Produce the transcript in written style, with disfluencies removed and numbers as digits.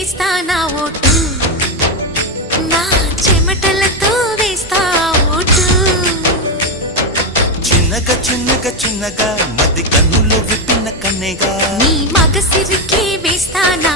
వేస్తా నా ఓటు, నా చెమటలతో వేస్తా ఓటు. చిన్నగా చిన్నగా చిన్నగా మధ్య కన్నులు విప్పిన కన్నెగా నీ మగసిరికి వేస్తా నా